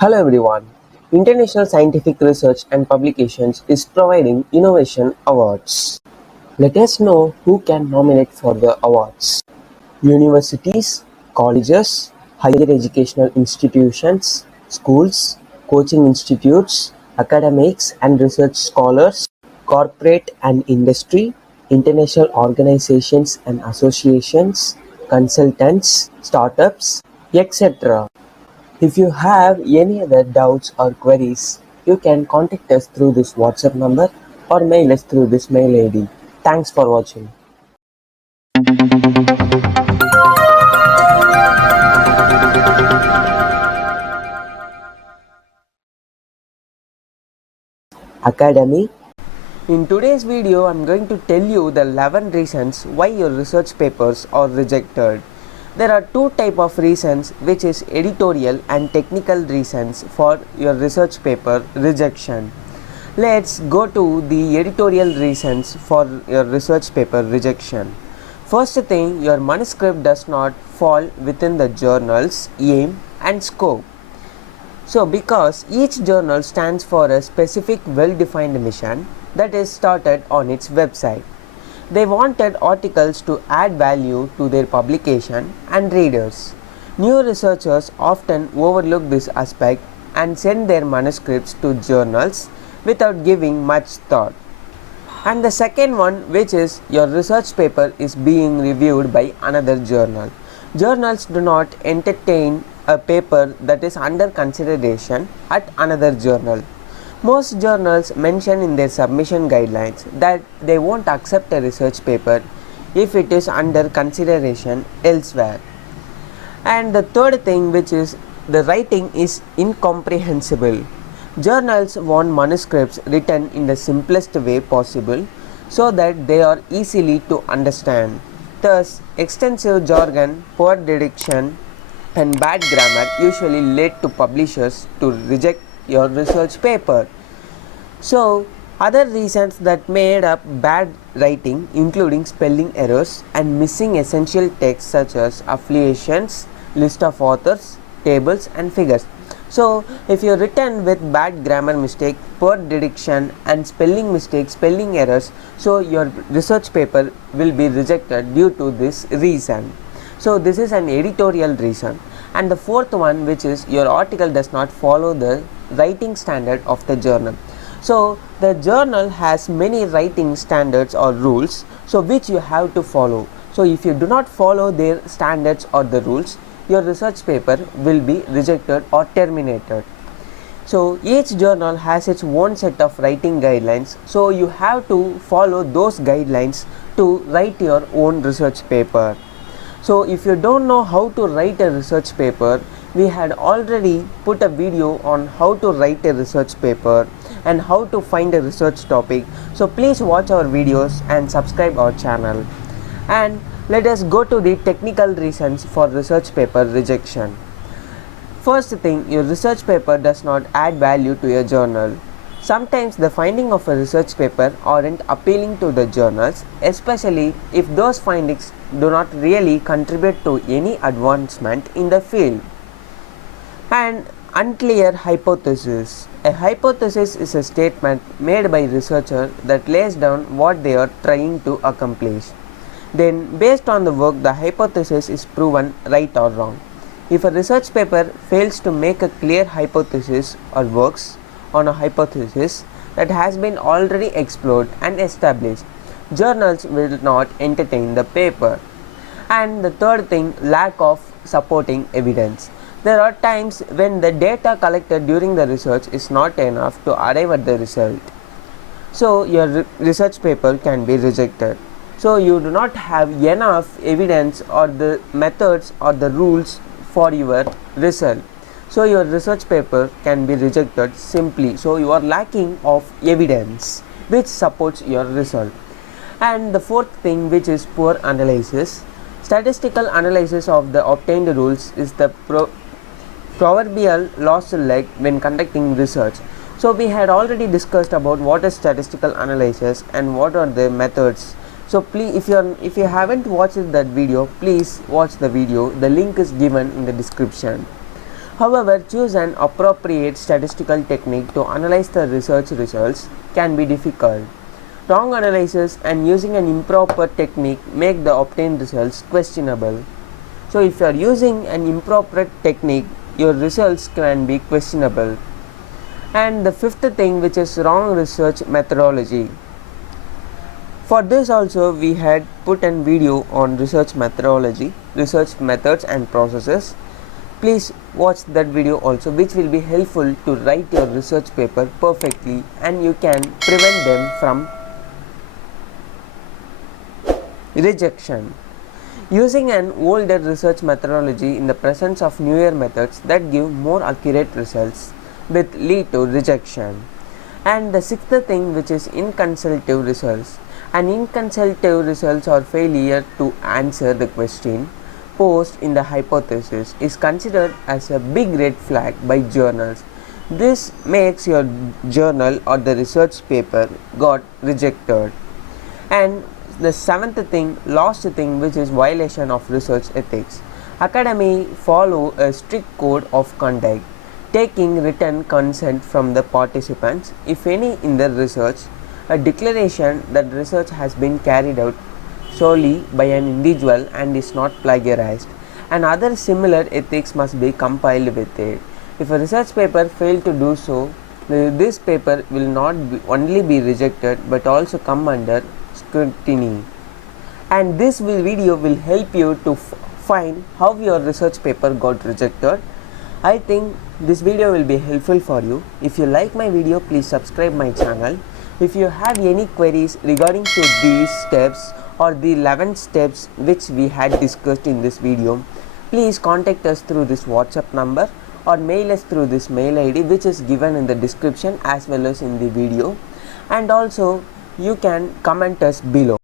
Hello everyone. International Scientific Research and Publications is providing innovation awards. Let us know who can nominate for the awards. Universities, colleges, higher educational institutions, schools, coaching institutes, academics and research scholars, corporate and industry, international organizations and associations, consultants, startups, etc. If you have any other doubts or queries, you can contact us through this WhatsApp number or mail us through this mail ID. Thanks for watching. Academy. In today's video, I'm going to tell you the 11 reasons why your research papers are rejected. There are two types of reasons, which is editorial and technical reasons for your research paper rejection. Let's go to the editorial reasons for your research paper rejection. First thing, your manuscript does not fall within the journal's aim and scope. So, because each journal stands for a specific well-defined mission that is started on its website. They wanted articles to add value to their publication and readers. New researchers often overlook this aspect and send their manuscripts to journals without giving much thought. And the second one, which is your research paper is being reviewed by another journal. Journals do not entertain a paper that is under consideration at another journal. Most journals mention in their submission guidelines that they won't accept a research paper if it is under consideration elsewhere. And the third thing, which is the writing is incomprehensible. Journals want manuscripts written in the simplest way possible so that they are easily to understand. Thus, extensive jargon, poor diction, and bad grammar usually lead to publishers to reject your research paper. So, other reasons that made up bad writing including spelling errors and missing essential text such as affiliations, list of authors, tables and figures. So, if you're written with bad grammar mistake, poor diction and spelling mistakes, spelling errors, so your research paper will be rejected due to this reason. So, this is an editorial reason. And the fourth one, which is your article does not follow the writing standard of the journal. So, the journal has many writing standards or rules, so which you have to follow. So, if you do not follow their standards or the rules, your research paper will be rejected or terminated. So, each journal has its own set of writing guidelines, so you have to follow those guidelines to write your own research paper. So, if you don't know how to write a research paper, we had already put a video on how to write a research paper and how to find a research topic. So, please watch our videos and subscribe our channel. And let us go to the technical reasons for research paper rejection. First thing, your research paper does not add value to your journal. Sometimes the finding of a research paper aren't appealing to the journals, especially if those findings do not really contribute to any advancement in the field. And unclear hypothesis. A hypothesis is a statement made by a researcher that lays down what they are trying to accomplish. Then, based on the work, the hypothesis is proven right or wrong. If a research paper fails to make a clear hypothesis or works on a hypothesis that has been already explored and established, journals will not entertain the paper. And the third thing, lack of supporting evidence. There are times when the data collected during the research is not enough to arrive at the result. So, your research paper can be rejected. So, you do not have enough evidence or the methods or the rules for your result. So, your research paper can be rejected simply. So, you are lacking of evidence which supports your result. And the fourth thing, which is poor analysis. Statistical analysis of the obtained rules is the proverbial lost leg when conducting research. So, we had already discussed about what is statistical analysis and what are the methods. So, please, if you haven't watched that video, please watch the video. The link is given in the description. However, choose an appropriate statistical technique to analyze the research results can be difficult. Wrong analysis and using an improper technique make the obtained results questionable. So if you are using an improper technique, your results can be questionable. And the fifth thing, which is wrong research methodology. For this also we had put a video on research methodology, research methods and processes. Please watch that video also, which will be helpful to write your research paper perfectly, and you can prevent them from rejection. Using an older research methodology in the presence of newer methods that give more accurate results with lead to rejection. And the sixth thing, which is inconsultive results. An inconsultive results or failure to answer the question posed in the hypothesis is considered as a big red flag by journals. This makes your journal or the research paper got rejected. And the seventh thing, last thing, which is violation of research ethics. Academy follow a strict code of conduct, taking written consent from the participants, if any, in the research, a declaration that research has been carried out solely by an individual and is not plagiarized, and other similar ethics must be compiled with it. If a research paper failed to do so, this paper will not only be rejected but also come under scrutiny. And this video will help you to find how your research paper got rejected. I think this video will be helpful for you. If you like my video, please subscribe my channel. If you have any queries regarding to these steps or the 11 steps which we had discussed in this video, please contact us through this WhatsApp number or mail us through this mail ID, which is given in the description as well as in the video, and also you can comment us below.